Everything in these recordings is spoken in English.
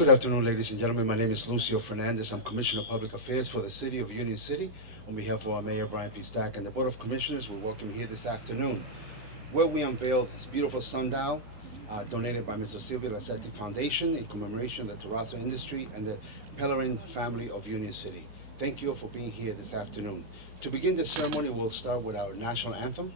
Good afternoon, ladies and gentlemen. My name is Lucio Fernandez. I'm Commissioner of Public Affairs for the City of Union City. On behalf of our Mayor, Brian P. Stack, and the Board of Commissioners, we welcome you here this afternoon, where we unveiled this beautiful sundial donated by Mr. Silvio Lassetti Foundation in commemoration of the terrazzo industry and the Pellerin family of Union City. Thank you for being here this afternoon. To begin the ceremony, we'll start with our national anthem.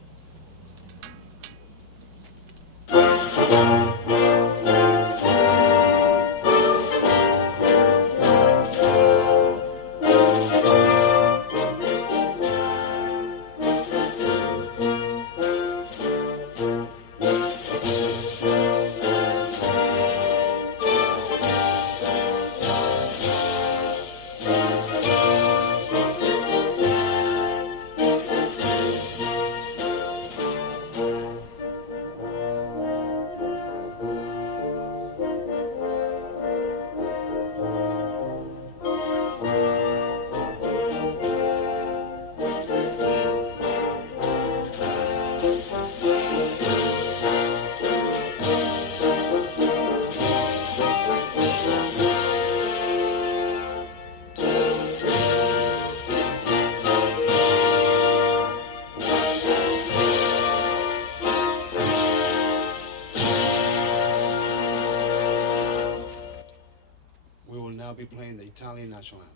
We will now be playing the Italian national anthem.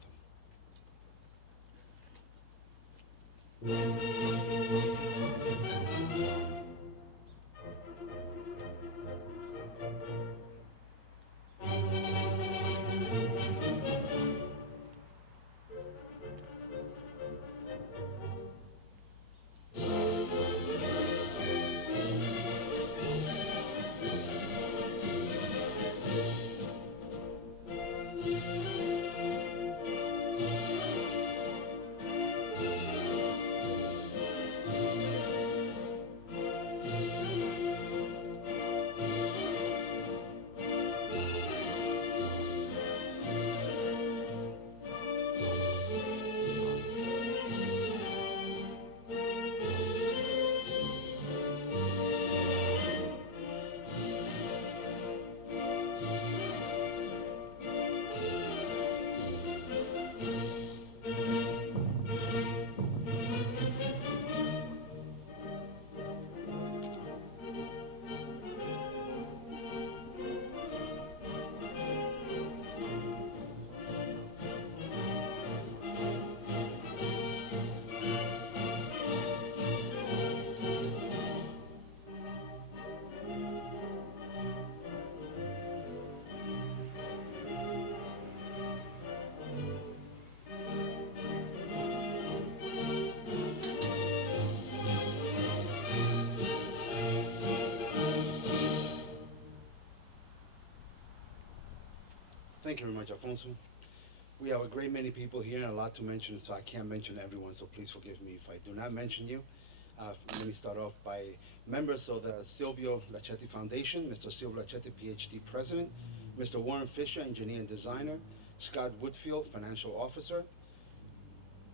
Thank you very much, Alfonso. We have a great many people here and a lot to mention, so I can't mention everyone, so please forgive me if I do not mention you. Let me start off by members of the Silvio Lachetti Foundation, Mr. Silvio Lachetti, PhD President, Mr. Warren Fisher, Engineer and Designer, Scott Woodfield, Financial Officer,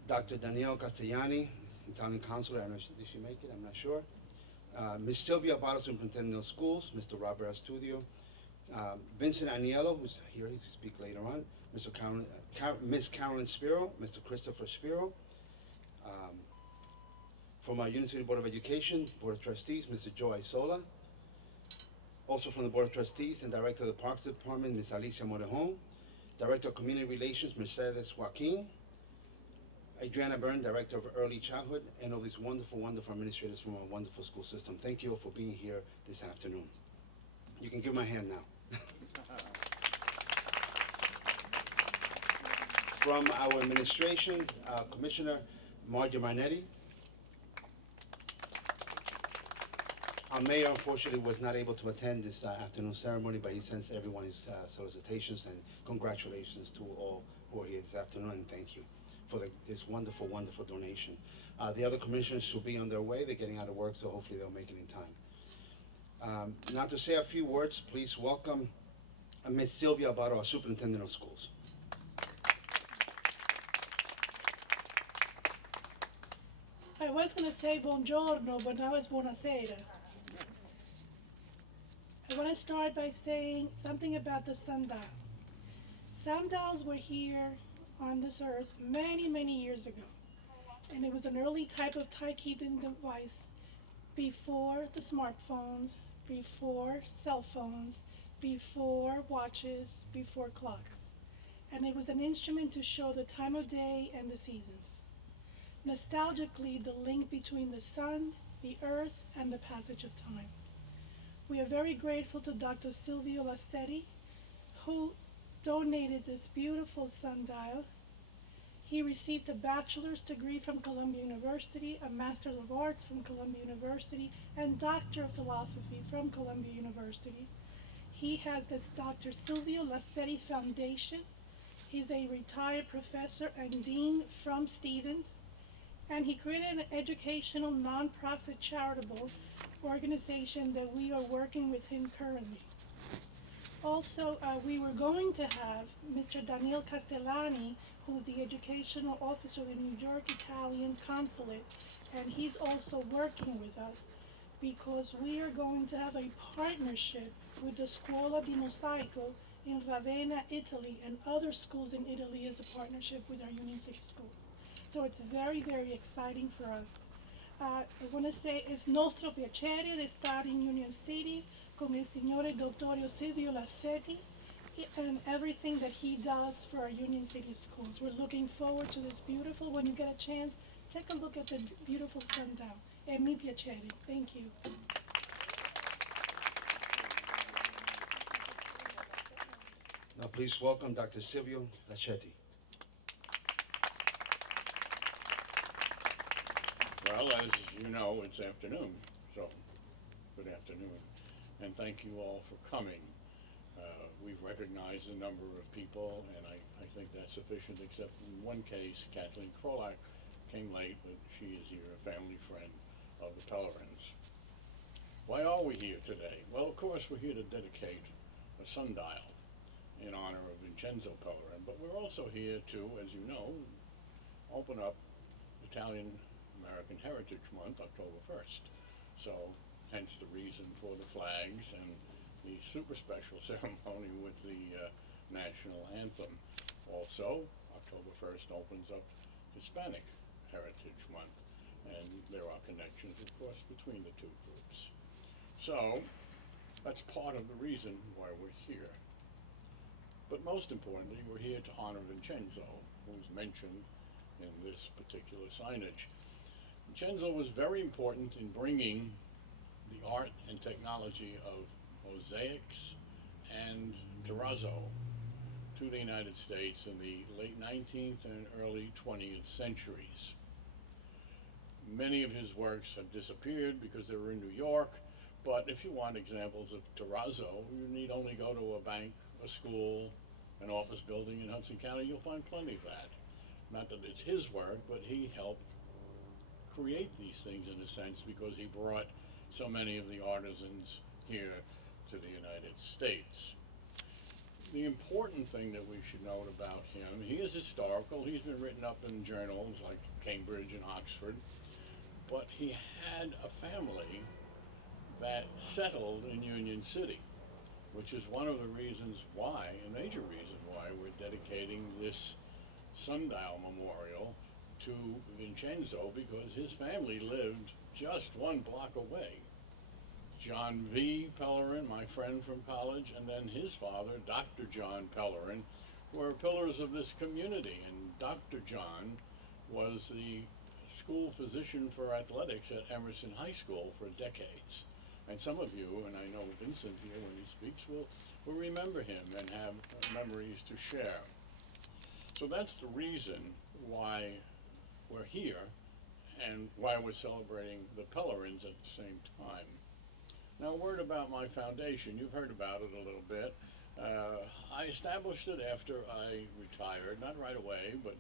Dr. Danielle Castellani, Italian Consulate, I don't know, did she make it? I'm not sure. Ms. Sylvia Barra, Superintendent of Schools, Mr. Robert Astudio, Vincent Aniello, who's here, he's to speak later on, Ms. Carolyn Spiro, Mr. Christopher Spiro. From our Union City Board of Education, Board of Trustees, Mr. Joe Isola. Also from the Board of Trustees and Director of the Parks Department, Ms. Alicia Morejon. Director of Community Relations, Mercedes Joaquin. Adriana Byrne, Director of Early Childhood, and all these wonderful, wonderful administrators from our wonderful school system. Thank you all for being here this afternoon. You can give my hand now. From our administration, Commissioner Margie Marnetti. Our mayor, unfortunately, was not able to attend this afternoon ceremony, but he sends everyone his solicitations and congratulations to all who are here this afternoon, and thank you for this wonderful, wonderful donation. The other commissioners will be on their way. They're getting out of work, so hopefully they'll make it in time. Now to say a few words, please welcome Ms. Sylvia Barro, our Superintendent of Schools. I was going to say buongiorno, but now it's buonasera. I want to start by saying something about the sundial. Sundials were here on this earth many, many years ago. And it was an early type of time-keeping device before the smartphones, before cell phones, before watches, before clocks. And it was an instrument to show the time of day and the seasons. Nostalgically, the link between the sun, the earth, and the passage of time. We are very grateful to Dr. Silvio Lassetti, who donated this beautiful sundial. He received a bachelor's degree from Columbia University, a master's of arts from Columbia University, and doctor of philosophy from Columbia University. He has this Dr. Silvio Lassetti Foundation. He's a retired professor and dean from Stevens, and he created an educational nonprofit charitable organization that we are working with him currently. Also, we were going to have Mr. Daniel Castellani, who's the educational officer of the New York Italian Consulate, and he's also working with us because we are going to have a partnership with the Scuola di Mosaico in Ravenna, Italy, and other schools in Italy as a partnership with our Union City schools. So it's very, very exciting for us. I want to say it's nostro piacere di stare in Union City con il signore Dottore Silvio Lassetti and everything that he does for our Union City schools. We're looking forward to this beautiful, when you get a chance, take a look at the beautiful sundial. È mi piacere. Thank you. Now please welcome Dr. Silvio Lassetti. Well, as you know, it's afternoon, so good afternoon, and thank you all for coming. We've recognized a number of people, and I think that's sufficient, except in one case, Kathleen Krolak came late, but she is here, a family friend of the Pellerins. Why are we here today? Well, of course, we're here to dedicate a sundial in honor of Vincenzo Pellerin, but we're also here to, as you know, open up Italian American Heritage Month, October 1st. So, hence the reason for the flags and the super special ceremony with the national anthem. Also, October 1st opens up Hispanic Heritage Month, and there are connections, of course, between the two groups. So, that's part of the reason why we're here. But most importantly, we're here to honor Vincenzo, who's mentioned in this particular signage. Vincenzo was very important in bringing the art and technology of mosaics and terrazzo to the United States in the late 19th and early 20th centuries. Many of his works have disappeared because they were in New York, but if you want examples of terrazzo, you need only go to a bank, a school, an office building in Hudson County, you'll find plenty of that. Not that it's his work, but he helped create these things in a sense because he brought so many of the artisans here to the United States. The important thing that we should note about him, he is historical. He's been written up in journals like Cambridge and Oxford, but he had a family that settled in Union City, which is one of the reasons why, a major reason why, we're dedicating this sundial memorial to Vincenzo, because his family lived just one block away. John V. Pellerin, my friend from college, and then his father, Dr. John Pellerin, were pillars of this community. And Dr. John was the school physician for athletics at Emerson High School for decades. And some of you, and I know Vincent here when he speaks, will remember him and have memories to share. So that's the reason why we're here and why we're celebrating the Pellerins at the same time. Now, a word about my foundation. You've heard about it a little bit. I established it after I retired, not right away, but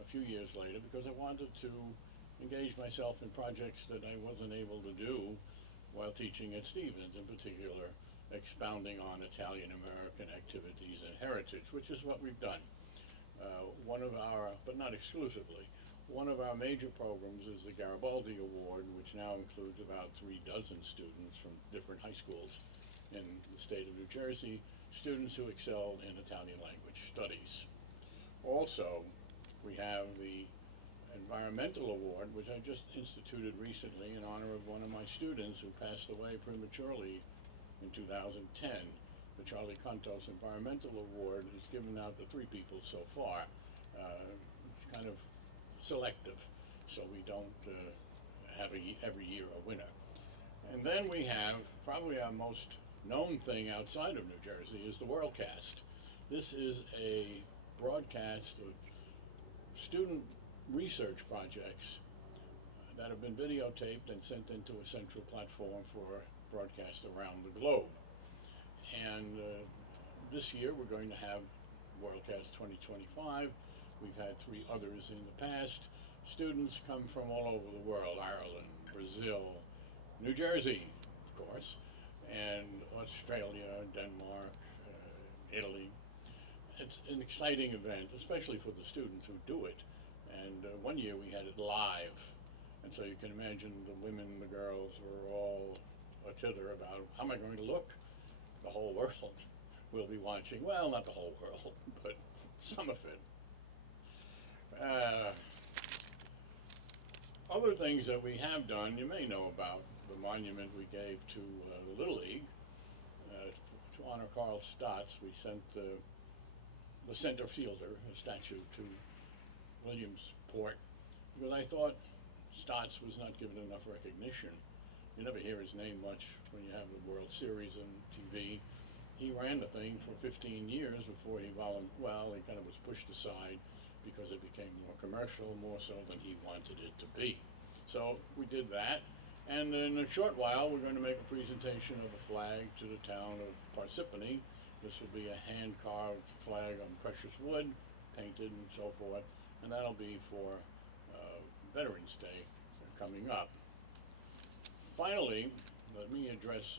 a few years later, because I wanted to engage myself in projects that I wasn't able to do while teaching at Stevens, in particular expounding on Italian American activities and heritage, which is what we've done. One of our, but not exclusively, one of our major programs is the Garibaldi Award, which now includes about 36 students from different high schools in the state of New Jersey, students who excelled in Italian language studies. Also, we have the Environmental Award, which I just instituted recently in honor of one of my students who passed away prematurely in 2010. The Charlie Contos Environmental Award is given out to 3 people so far. It's kind of selective, so we don't have every year a winner. And then we have probably our most known thing outside of New Jersey is the Worldcast. This is a broadcast of student research projects that have been videotaped and sent into a central platform for broadcast around the globe. And this year we're going to have Worldcast 2025. We've had 3 others in the past. Students come from all over the world: Ireland, Brazil, New Jersey, of course, and Australia, Denmark, Italy. It's an exciting event, especially for the students who do it. And one year we had it live, and so you can imagine the women, the girls were all thither about, how am I going to look? The whole world will be watching. Well, not the whole world, but some of it. Other things that we have done, you may know about the monument we gave to Little League to honor Carl Stotts. We sent the center fielder a statue to Williamsport, because I thought Stotts was not given enough recognition. You never hear his name much when you have the World Series on TV. He ran the thing for 15 years before he he kind of was pushed aside because it became more commercial, more so than he wanted it to be. So we did that, and in a short while we're going to make a presentation of a flag to the town of Parsippany. This will be a hand-carved flag on precious wood, painted and so forth, and that'll be for Veterans Day coming up. Finally, let me address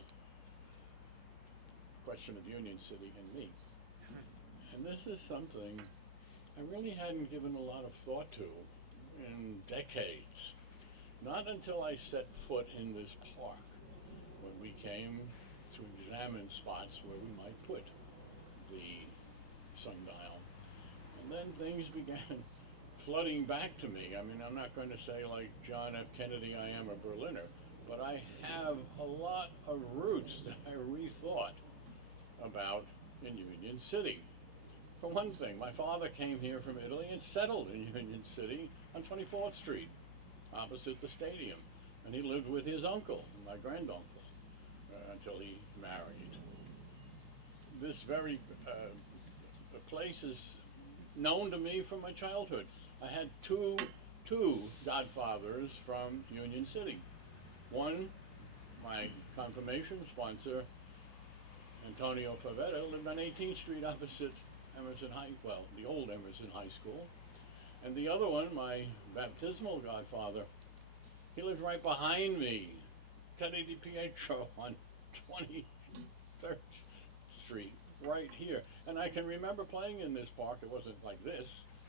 the question of Union City and me. And this is something I really hadn't given a lot of thought to in decades. Not until I set foot in this park, when we came to examine spots where we might put the sundial. And then things began flooding back to me. I mean, I'm not going to say like John F. Kennedy, I am a Berliner, but I have a lot of roots that I rethought about in Union City. For one thing, my father came here from Italy and settled in Union City on 24th Street, opposite the stadium. And he lived with his uncle, my granduncle, until he married. This very place is known to me from my childhood. I had two godfathers from Union City. One, my confirmation sponsor, Antonio Favetta, lived on 18th Street opposite Emerson the old Emerson High School. And the other one, my baptismal godfather, he lived right behind me, Teddy DiPietro on 23rd Street, right here. And I can remember playing in this park. It wasn't like this,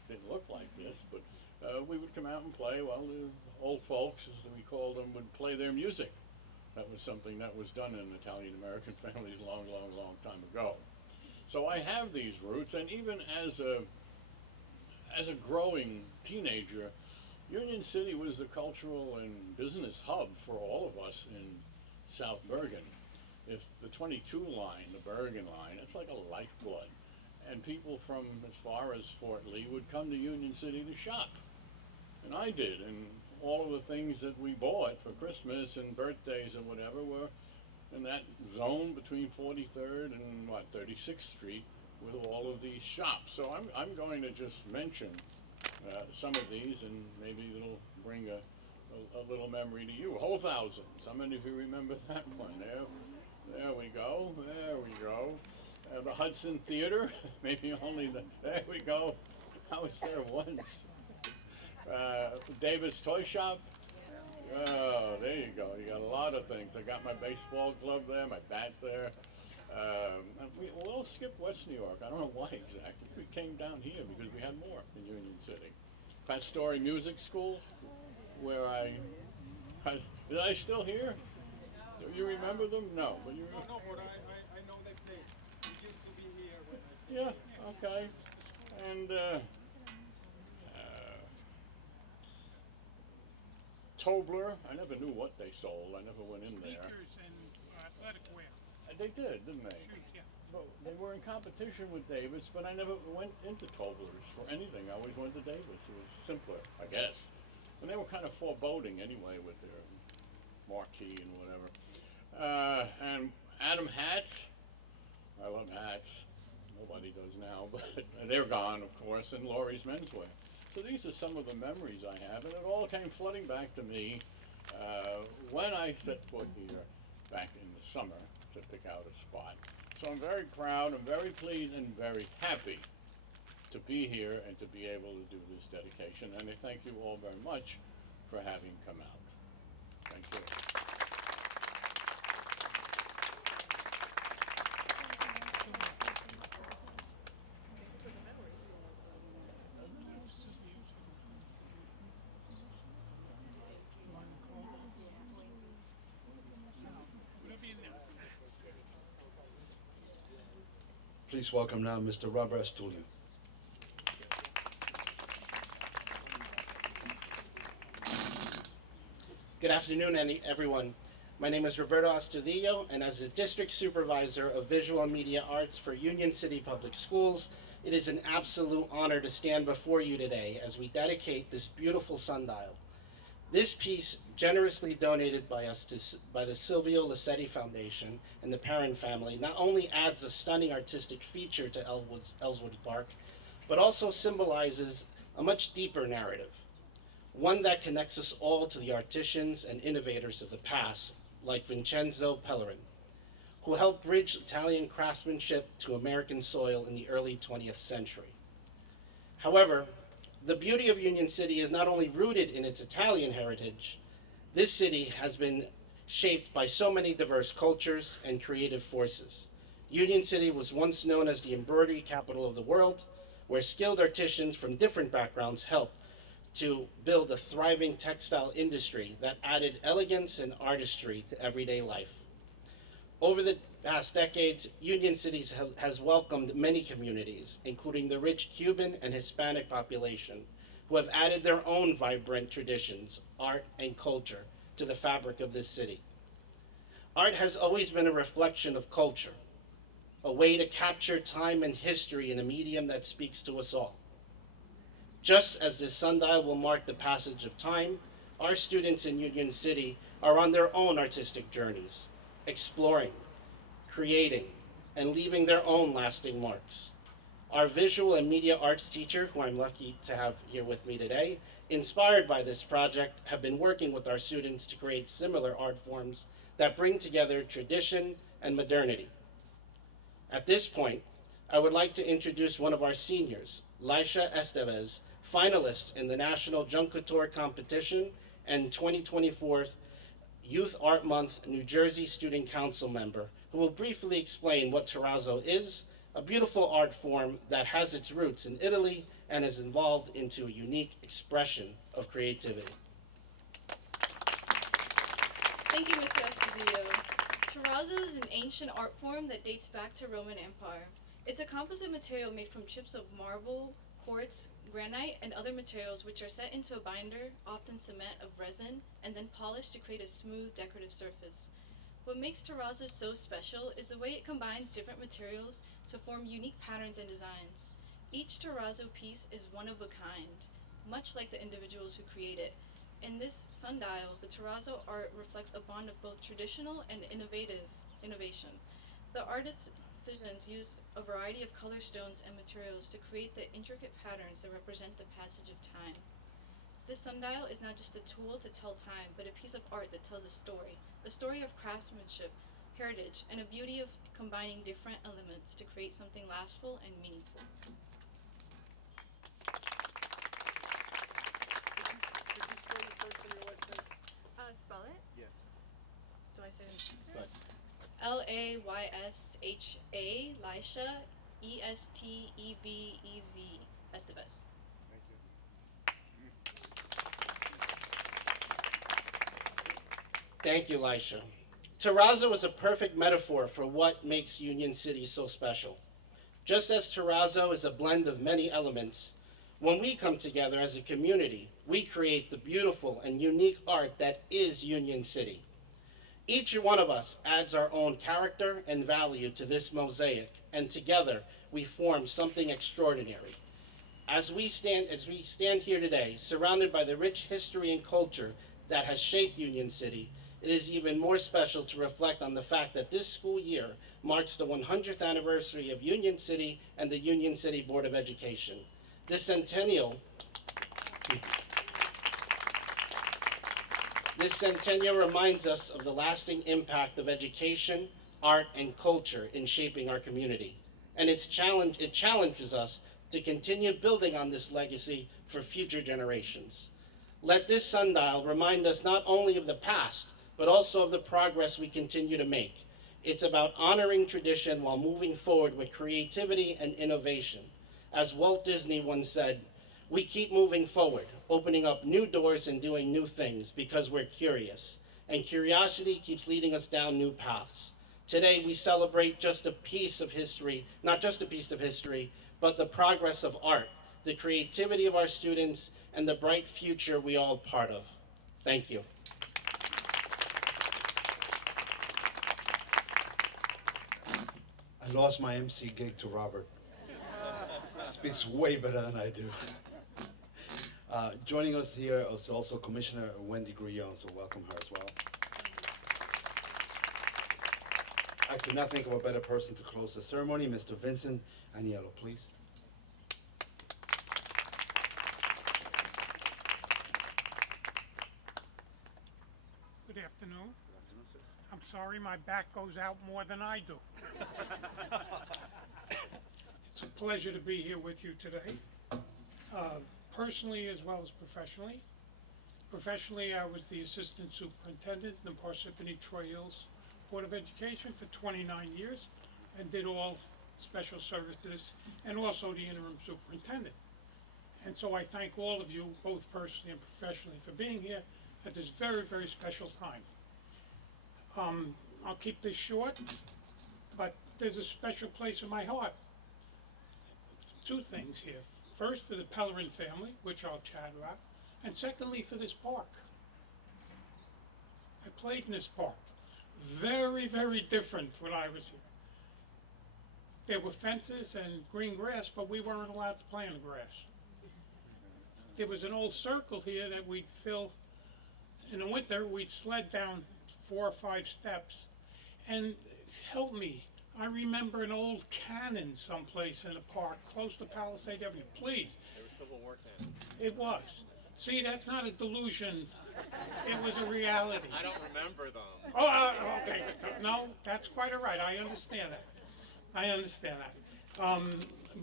didn't look like this, but we would come out and play while the old folks, as we called them, would play their music. That was something that was done in Italian-American families long time ago. So I have these roots, and even as a growing teenager, Union City was the cultural and business hub for all of us in South Bergen. If the 22 line, the Bergen line, it's like a lifeblood. And people from as far as Fort Lee would come to Union City to shop. And I did, and all of the things that we bought for Christmas and birthdays and whatever were in that zone between 43rd and 36th Street with all of these shops. So I'm going to just mention some of these, and maybe it'll bring a little memory to you. Whole Thousands. How many of you remember that one? There we go. There we go. The Hudson Theater. Maybe only there we go. I was there once. Davis Toy Shop. Oh, there you go. You got a lot of things. I got my baseball glove there, my bat there. We'll skip West New York. I don't know why exactly. We came down here because we had more in Union City. Pastore Music School, where is I still here? Do you remember them? No. But No, but I know they played. It used to be Yeah, okay. And Tobler, I never knew what they sold. I never went in there. Sneakers and athletic wear. They did, didn't they? Shoes, yeah. But they were in competition with Davis, but I never went into Tobler's for anything. I always went to Davis. It was simpler, I guess. And they were kind of foreboding anyway with their marquee and whatever. And Adam hats. I love hats. Nobody does now, but they're gone, of course, and Laurie's Menswear. So these are some of the memories I have, and it all came flooding back to me when I set foot here back in the summer to pick out a spot. So I'm very proud, I'm very pleased, and very happy to be here and to be able to do this dedication. And I thank you all very much for having come out. Thank you. Whatever you know. Please welcome now Mr. Robert Astulio. Good afternoon, everyone. My name is Roberto Astudillo, and as the District Supervisor of Visual and Media Arts for Union City Public Schools, it is an absolute honor to stand before you today as we dedicate this beautiful sundial. This piece, generously donated by us by the Silvio Lassetti Foundation and the Perrin family, not only adds a stunning artistic feature to Ellswood Park, but also symbolizes a much deeper narrative. One that connects us all to the artisans and innovators of the past, like Vincenzo Pellerin, who helped bridge Italian craftsmanship to American soil in the early 20th century. However, the beauty of Union City is not only rooted in its Italian heritage, this city has been shaped by so many diverse cultures and creative forces. Union City was once known as the embroidery capital of the world, where skilled artisans from different backgrounds helped to build a thriving textile industry that added elegance and artistry to everyday life. Over the past decades, Union City has welcomed many communities, including the rich Cuban and Hispanic population, who have added their own vibrant traditions, art, and culture to the fabric of this city. Art has always been a reflection of culture, a way to capture time and history in a medium that speaks to us all. Just as this sundial will mark the passage of time, our students in Union City are on their own artistic journeys, exploring, creating, and leaving their own lasting marks. Our visual and media arts teacher, who I'm lucky to have here with me today, inspired by this project, have been working with our students to create similar art forms that bring together tradition and modernity. At this point, I would like to introduce one of our seniors, Laisha Estevez, finalist in the National Junk Couture Competition and 2024 Youth Art Month New Jersey Student Council member, who will briefly explain what terrazzo is, a beautiful art form that has its roots in Italy and has evolved into a unique expression of creativity. Thank you, Mr. Estudillo. Terrazzo is an ancient art form that dates back to Roman Empire. It's a composite material made from chips of marble, quartz, granite, and other materials which are set into a binder, often cement of resin, and then polished to create a smooth, decorative surface. What makes terrazzo so special is the way it combines different materials to form unique patterns and designs. Each terrazzo piece is one of a kind, much like the individuals who create it. In this sundial, the terrazzo art reflects a bond of both traditional and innovation. The artist's decisions use a variety of color stones and materials to create the intricate patterns that represent the passage of time. This sundial is not just a tool to tell time, but a piece of art that tells a story of craftsmanship, heritage, and a beauty of combining different elements to create something lastful and meaningful. Could you spell your first and your last name? Spell it? Yeah. Do I say it? Go ahead. Laysha, Laisha, Estevez, Estevez. Thank you. Thank you, Laisha. Terrazzo is a perfect metaphor for what makes Union City so special. Just as Terrazzo is a blend of many elements, when we come together as a community, we create the beautiful and unique art that is Union City. Each one of us adds our own character and value to this mosaic, and together we form something extraordinary. As we stand here today, surrounded by the rich history and culture that has shaped Union City, it is even more special to reflect on the fact that this school year marks the 100th anniversary of Union City and the Union City Board of Education. This centennial reminds us of the lasting impact of education, art, and culture in shaping our community. And it challenges us to continue building on this legacy for future generations. Let this sundial remind us not only of the past, but also of the progress we continue to make. It's about honoring tradition while moving forward with creativity and innovation. As Walt Disney once said, we keep moving forward, opening up new doors and doing new things because we're curious. And curiosity keeps leading us down new paths. Today we celebrate just a piece of history, not just a piece of history, but the progress of art, the creativity of our students, and the bright future we all part of. Thank you. I lost my MC gig to Robert. Speaks way better than I do. Joining us here is also Commissioner Wendy Grullon, so welcome her as well. I could not think of a better person to close the ceremony. Mr. Vincent Aniello, please. Good afternoon. I'm sorry my back goes out more than I do. It's a pleasure to be here with you today, personally as well as professionally. Professionally, I was the Assistant Superintendent in the Parsippany Troy Hills Board of Education for 29 years and did all special services and also the interim superintendent. And so I thank all of you, both personally and professionally, for being here at this very, very special time. I'll keep this short, but there's a special place in my heart. Two things here. First, for the Pellerin family, which I'll chat about, and secondly, for this park. I played in this park. Very, very different when I was here. There were fences and green grass, but we weren't allowed to play in the grass. There was an old circle here that we'd fill. In the winter, we'd sled down 4 or 5 steps. And help me, I remember an old cannon someplace in the park, close to Palisade Avenue. Please. They were Civil War cannons. It was. See, that's not a delusion. It was a reality. I don't remember them. Oh, okay. No, that's quite all right. I understand that. I understand that.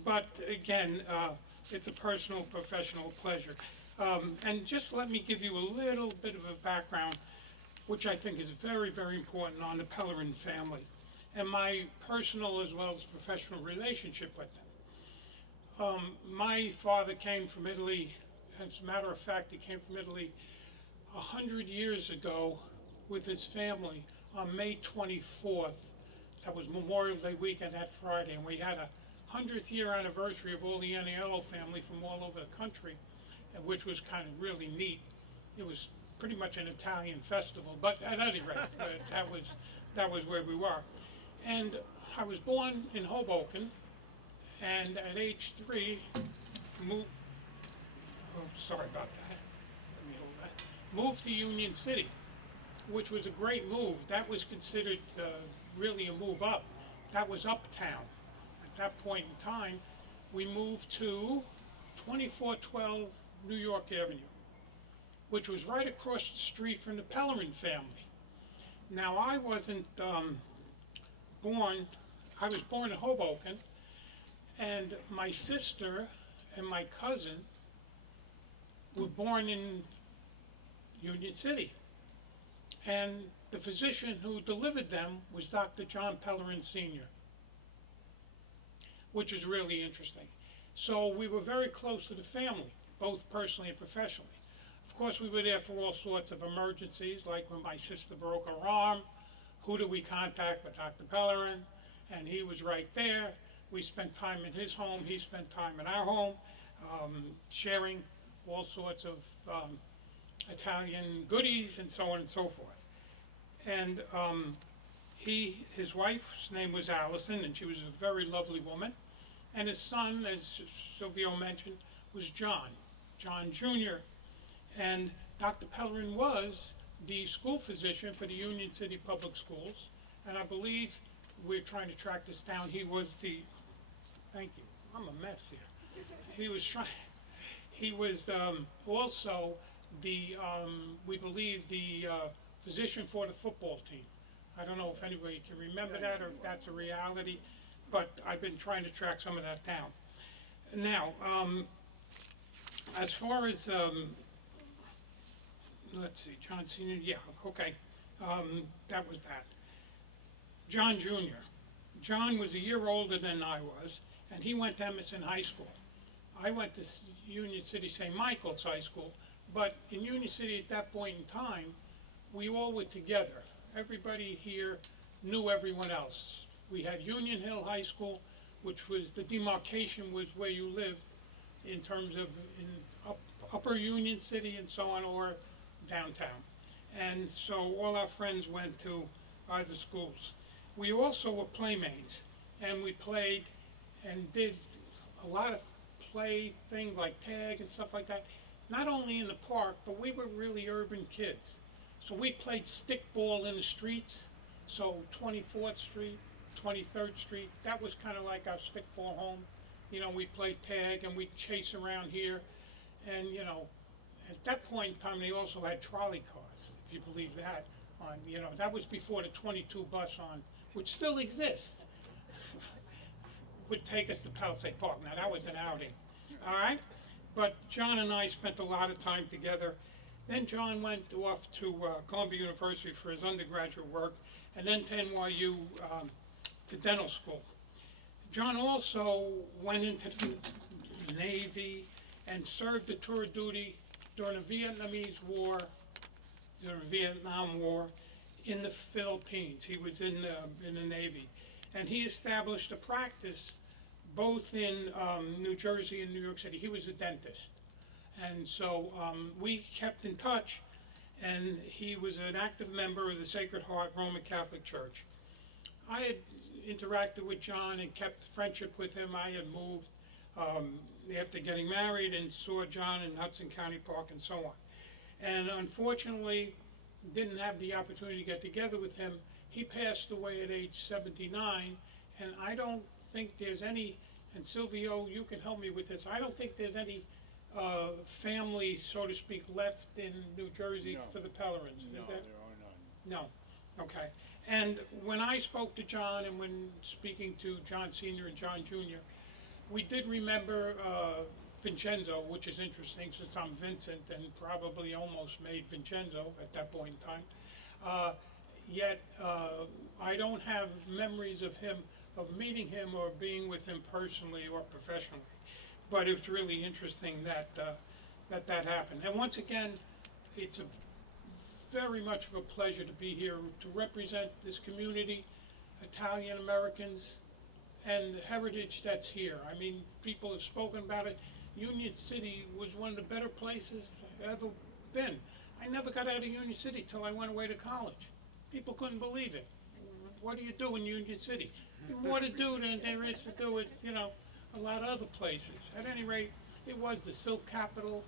But again, it's a personal, professional pleasure. And just let me give you a little bit of a background, which I think is very, very important on the Pellerin family and my personal as well as professional relationship with them. My father came from Italy. As a matter of fact, he came from Italy 100 years ago with his family on May 24th. That was Memorial Day weekend, that Friday, and we had a 100th year anniversary of all the Aniello family from all over the country, which was kind of really neat. It was pretty much an Italian festival, but at any rate, that was where we were. And I was born in Hoboken, and at age 3, moved. Oh, sorry about that. Let me hold that. Moved to Union City, which was a great move. That was considered really a move up. That was uptown. At that point in time, we moved to 2412 New York Avenue, which was right across the street from the Pellerin family. Now, I wasn't born, I was born in Hoboken, and my sister and my cousin were born in Union City. And the physician who delivered them was Dr. John Pellerin Sr., which is really interesting. So we were very close to the family, both personally and professionally. Of course, we were there for all sorts of emergencies, like when my sister broke her arm, who do we contact but Dr. Pellerin? And he was right there. We spent time in his home, he spent time in our home, sharing all sorts of Italian goodies and so on and so forth. And his wife's name was Allison, and she was a very lovely woman. And his son, as Silvio mentioned, was John Jr. And Dr. Pellerin was the school physician for the Union City Public Schools. And I believe we're trying to track this down. He was the, thank you, I'm a mess here. He was also the, we believe, the physician for the football team. I don't know if anybody can remember that or if that's a reality, but I've been trying to track some of that down. Now, as far as, let's see, John Sr., yeah, okay, that was that. John Jr. John was a year older than I was, and he went to Emerson High School. I went to Union City St. Michael's High School, but in Union City at that point in time, we all were together. Everybody here knew everyone else. We had Union Hill High School, which was, the demarcation was where you lived in terms of upper Union City and so on, or downtown. And so all our friends went to either schools. We also were playmates, and we played and did a lot of play things like tag and stuff like that, not only in the park, but we were really urban kids. So we played stickball in the streets, so 24th Street, 23rd Street, that was kind of like our stickball home. You know, we played tag and we'd chase around here, and you know, at that point in time, they also had trolley cars, if you believe that. You know, that was before the 22 bus which still exists, would take us to Palisade Park. Now that was an outing, all right? But John and I spent a lot of time together. Then John went off to Columbia University for his undergraduate work, and then to NYU to dental school. John also went into the Navy and served the tour of duty during the Vietnamese War, during the Vietnam War, in the Philippines. He was in the Navy, and he established a practice both in New Jersey and New York City. He was a dentist, and so we kept in touch, and he was an active member of the Sacred Heart Roman Catholic Church. I had interacted with John and kept friendship with him. I had moved after getting married and saw John in Hudson County Park and so on. And unfortunately, didn't have the opportunity to get together with him. He passed away at age 79, and I don't think there's any, and Silvio, you can help me with this, I don't think there's any family, so to speak, left in New Jersey No. for the Pellerins. No, Is there that- are none. No, okay. And when I spoke to John and when speaking to John Sr. and John Jr., we did remember Vincenzo, which is interesting since I'm Vincent and probably almost made Vincenzo at that point in time. Yet I don't have memories of him, of meeting him or being with him personally or professionally. But it's really interesting that that happened. And once again, it's very much of a pleasure to be here to represent this community, Italian Americans, and the heritage that's here. I mean, people have spoken about it. Union City was one of the better places I've ever been. I never got out of Union City till I went away to college. People couldn't believe it. What do you do in Union City? More to do than there is to do at, you know, a lot of other places. At any rate, it was the silk capital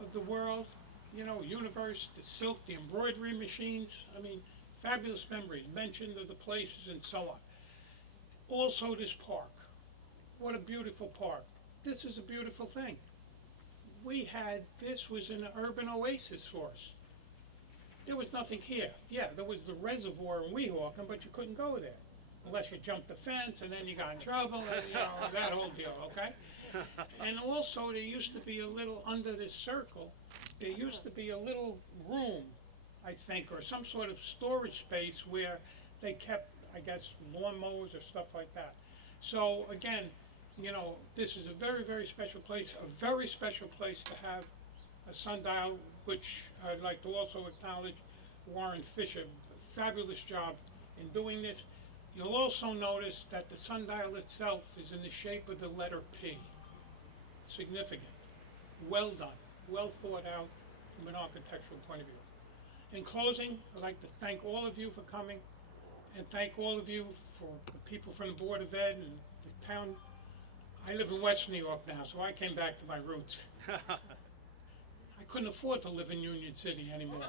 of the world, you know, universe, the silk, the embroidery machines. I mean, fabulous memories mentioned of the places and so on. Also this park. What a beautiful park. This is a beautiful thing. This was an urban oasis for us. There was nothing here. Yeah, there was the reservoir in Weehawken, but you couldn't go there unless you jumped the fence and then you got in trouble and, you know, that whole deal, okay? And also there used to be a little, under this circle, there used to be a little room, I think, or some sort of storage space where they kept, I guess, lawnmowers or stuff like that. So again, you know, this is a very, very special place, a very special place to have a sundial, which I'd like to also acknowledge Warren Fisher, fabulous job in doing this. You'll also notice that the sundial itself is in the shape of the letter P. Significant. Well done. Well thought out from an architectural point of view. In closing, I'd like to thank all of you for coming and thank all of you for the people from the Board of Ed and the town. I live in West New York now, so I came back to my roots. I couldn't afford to live in Union City anymore.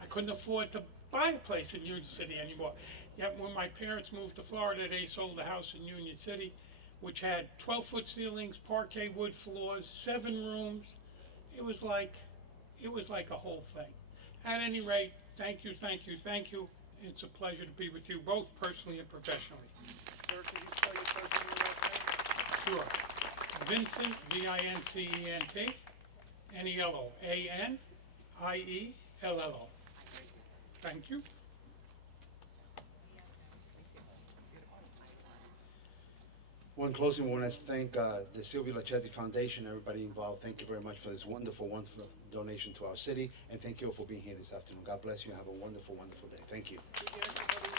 I couldn't afford to buy a place in Union City anymore. Yet when my parents moved to Florida, they sold a house in Union City, which had 12-foot ceilings, parquet wood floors, 7 rooms. It was like a whole thing. At any rate, thank you, thank you, thank you. It's a pleasure to be with you, both personally and professionally. Sir, can you spell your first and your last name? Sure. Vincent, Vincent, Niello, Aniello. Thank you. Well, in closing, we want to thank the Silvio Lachetti Foundation, everybody involved. Thank you very much for this wonderful, wonderful donation to our city, and thank you all for being here this afternoon. God bless you and have a wonderful, wonderful day. Thank you. Could you everybody